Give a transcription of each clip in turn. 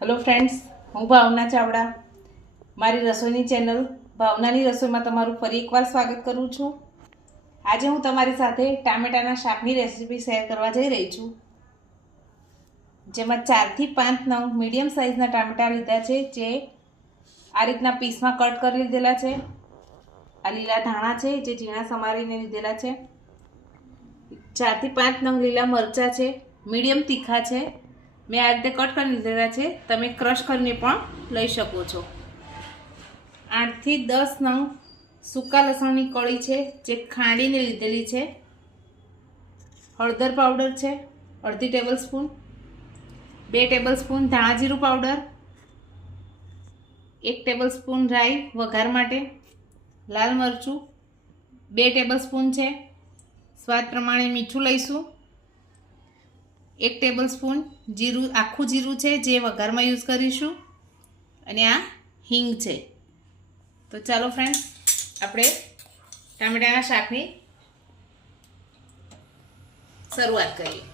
Hello friends, હું ભાવના ચાવડા મારી રસોઈની ચેનલ ભાવનાની રસોઈમાં તમારું ફરી એકવાર સ્વાગત કરું છું। આજે હું તમારી સાથે ટામેટાના શાકની રેસીપી શેર કરવા જઈ રહી છું, જેમાં 4 થી 5 નંગ મીડિયમ સાઇઝના ટામેટા લીધા છે, જે આ રીતના પીસમાં કટ કરી લીધેલા છે। આ લીલા ધાણા છે, જે ઝીણા સમારીને લીધેલા છે। 4 થી 5 નંગ લીલા મરચાં છે, મીડિયમ તીખા છે, મેં આ રીતે કટ કરી લીધેલા છે, તમે ક્રશ કરીને પણ લઈ શકો છો। 8 થી 10 નંગ સૂકા લસણની કળી છે, જે ખાંડીને લીધેલી છે। હળદર પાવડર છે અડધી ટેબલ સ્પૂન, 2 ટેબલ સ્પૂન ધાણા જીરું પાવડર, 1 ટેબલ સ્પૂન રાઈ વઘાર માટે, લાલ મરચું 2 ટેબલ સ્પૂન છે, સ્વાદ પ્રમાણે મીઠું લઈશું, 1 ટેબલ સ્પૂન જીરું, આખું જીરું છે જે વઘારમાં યુઝ કરીશું, અને આ હિંગ છે। તો ચાલો ફ્રેન્ડ્સ, આપણે ટામેટાના શાકની શરૂઆત કરીએ।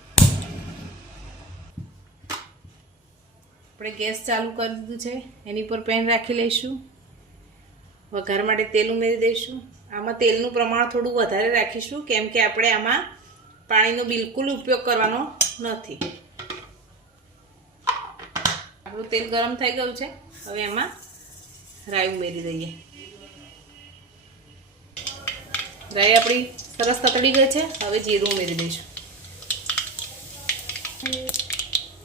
આપણે ગેસ ચાલુ કરી દીધું છે, એની પર પેન રાખી લઈશું, વઘાર માટે તેલ ઉમેરી દઈશું। આમાં તેલનું પ્રમાણ થોડું વધારે રાખીશું, કેમ કે આપણે આમાં પાણીનો બિલકુલ ઉપયોગ કરવાનો નથી। આપણું તેલ ગરમ થઈ ગયું છે, હવે એમાં રાઈ ઉમેરી દઈએ। રાઈ આપણી સરસ તતડી ગઈ છે, હવે જીરું ઉમેરી દઈશું।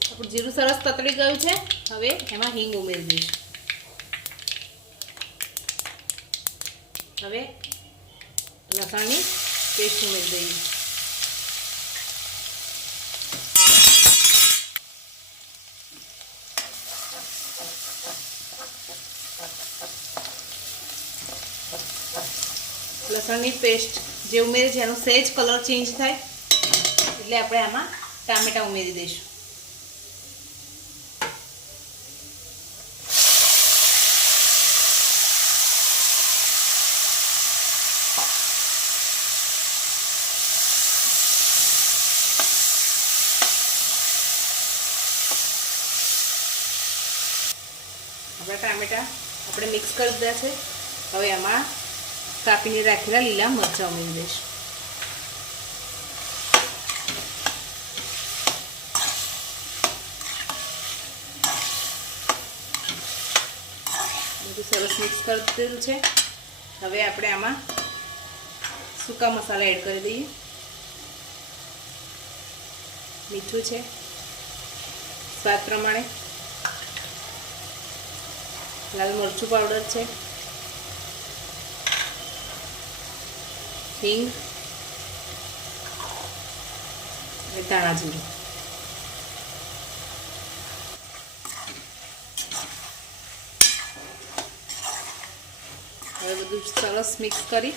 આપણું જીરું સરસ તતડી ગયું છે, હવે એમાં હિંગ ઉમેરી દઈશું। હવે લસણની પેસ્ટ ઉમેરી દઈએ। લસણની પેસ્ટ જે ઉમેરી છે એનો સહેજ કલર ચેન્જ થાય એટલે આપણે આમાં ટામેટાં ઉમેરી દઈશું। આપણા ટામેટાં આપણે મિક્સ કરી દીધા છે, હવે આમાં કાપીને રાખેલા લીલા મરચાં ઉમેરી દઈશું। બધું સરસ મિક્સ કરી દીધું છે, હવે આપણે આમાં સૂકા મસાલા એડ કરી દઈએ। મીઠું છે સ્વાદ પ્રમાણે, લાલ મરચું પાવડર છે, હિંગ અને ધાણા જીરું। હવે બધું સરસ મિક્સ કરી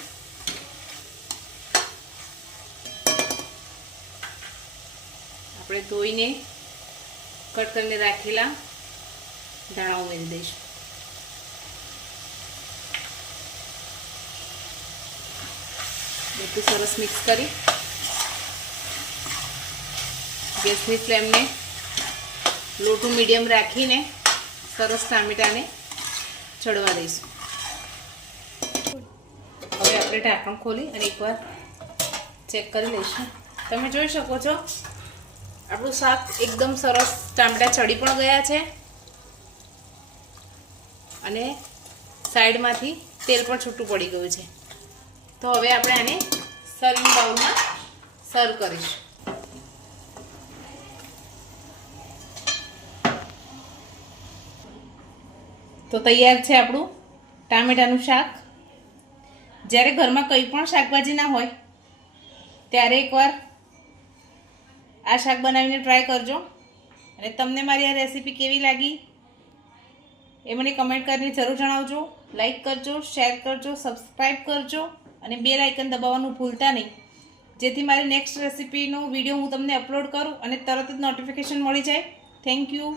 આપણે ધોઈને કટ કરીને રાખેલા ધાણા ઉમેરી દઈશું। બધું સરસ મિક્સ કરી ગેસની ફ્લેમને લો ટુ મીડિયમ રાખીને સરસ ટામેટાને ચડવા દઈશું। હવે આપણે ઢાંકણ ખોલી અને એકવાર ચેક કરી લઈશું। તમે જોઈ શકો છો આપણું શાક એકદમ સરસ ટામેટા ચડી પણ ગયા છે, અને સાઈડમાંથી તેલ પણ છૂટું પડી ગયું છે। તો હવે આપણે આને સર્વિંગ બાઉલમાં સર્વ કરીશું। તો તૈયાર છે આપણું ટામેટાનું શાક। જ્યારે ઘરમાં કંઈ પણ શાકભાજી ના હોય ત્યારે એકવાર આ શાક બનાવીને ટ્રાય કરજો, અને તમને મારી આ રેસીપી કેવી લાગી એ મને કમેન્ટ કરીને જરૂર જણાવજો। લાઈક કરજો, શેર કરજો, સબસ્ક્રાઈબ કરજો, અને બેલ આઇકન દબાવવાનું ભૂલતા નહીં, જેથી મારી નેક્સ્ટ રેસીપીનો વિડીયો હું તમને અપલોડ કરું અને તરત જ નોટિફિકેશન મળી જાય। Thank you.